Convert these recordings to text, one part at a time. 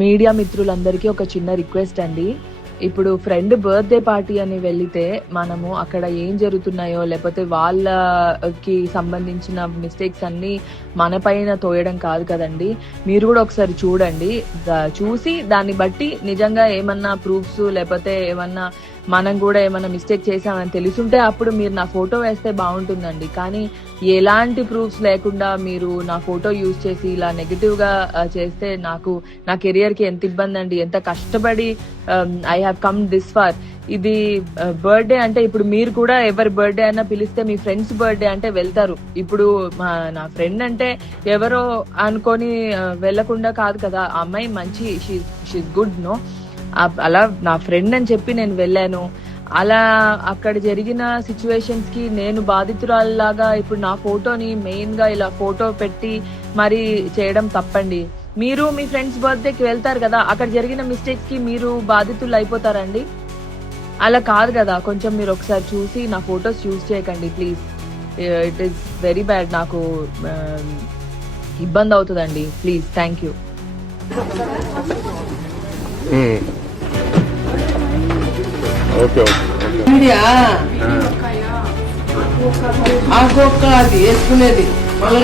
Media మిత్రులందరికీ ఒక చిన్న రిక్వెస్ట్ అండి. ఇప్పుడు ఫ్రెండ్ బర్త్‌డే పార్టీ అని వెళితే మనము అక్కడ ఏం జరుగుతున్నాయో లేకపోతే వాళ్ళకి సంబంధించిన మిస్టేక్స్ అన్నీ మన పైన తోయడం కాదు కదండీ. మీరు కూడా ఒకసారి చూడండి. చూసి దాన్ని బట్టి నిజంగా ఏమన్నా ప్రూఫ్స్ లేకపోతే ఏమన్నా మనం కూడా ఏమన్నా మిస్టేక్ చేశామని తెలుసుంటే అప్పుడు మీరు నా ఫోటో వేస్తే బాగుంటుందండి. కానీ ఎలాంటి ప్రూఫ్స్ లేకుండా మీరు నా ఫోటో యూజ్ చేసి ఇలా నెగెటివ్‌గా చేస్తే నా కెరియర్‌కి ఎంత ఇబ్బందండి. ఎంత కష్టపడి I have come this far. ఇది బర్త్‌డే అంటే ఇప్పుడు మీరు కూడా ఎవరి బర్త్‌డే అయినా పిలిస్తే మీ ఫ్రెండ్స్ బర్త్‌డే అంటే వెళ్తారు. ఇప్పుడు నా ఫ్రెండ్ అంటే ఎవరో అనుకొని వెళ్ళకుండా కాదు కదా. ఆ అమ్మాయి మంచి షీస్ గుడ్ నో. అలా నా ఫ్రెండ్ అని చెప్పి నేను వెళ్ళాను. అలా అక్కడ జరిగిన సిచ్యువేషన్స్ కి నేను బాధితురాల్లాగా ఇప్పుడు నా ఫోటోని మెయిన్ గా ఇలా ఫోటో పెట్టి మరి చేయడం తప్పండి. మీరు మీ ఫ్రెండ్స్ బర్త్డేకి వెళ్తారు కదా, అక్కడ జరిగిన మిస్టేక్స్ కి మీరు బాధితులు అయిపోతారండి. అలా కాదు కదా. కొంచెం మీరు ఒకసారి చూసి నా ఫొటోస్ యూజ్ చేయకండి please. It is very bad. నాకు ఇబ్బంది అవుతుందండి. ప్లీజ్. Thank you. ఓకే ఆకొక్క అది వేసుకునేది మళ్ళీ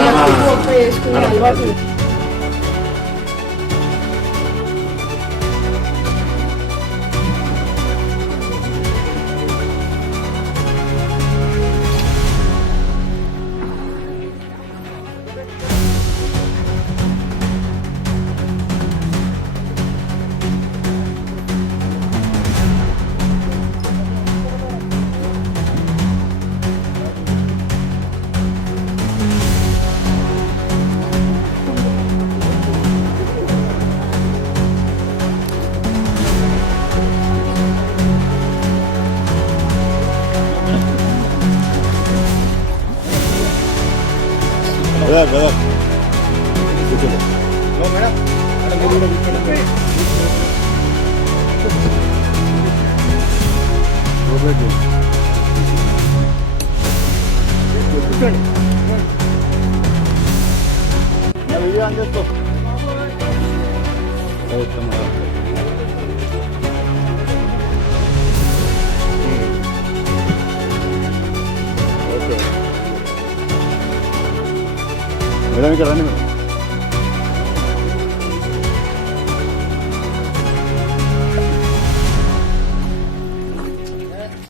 brother. No, madam. వీడియో అందిస్తూ ఓకే మేడం ఇక్కడ రండి మేడం.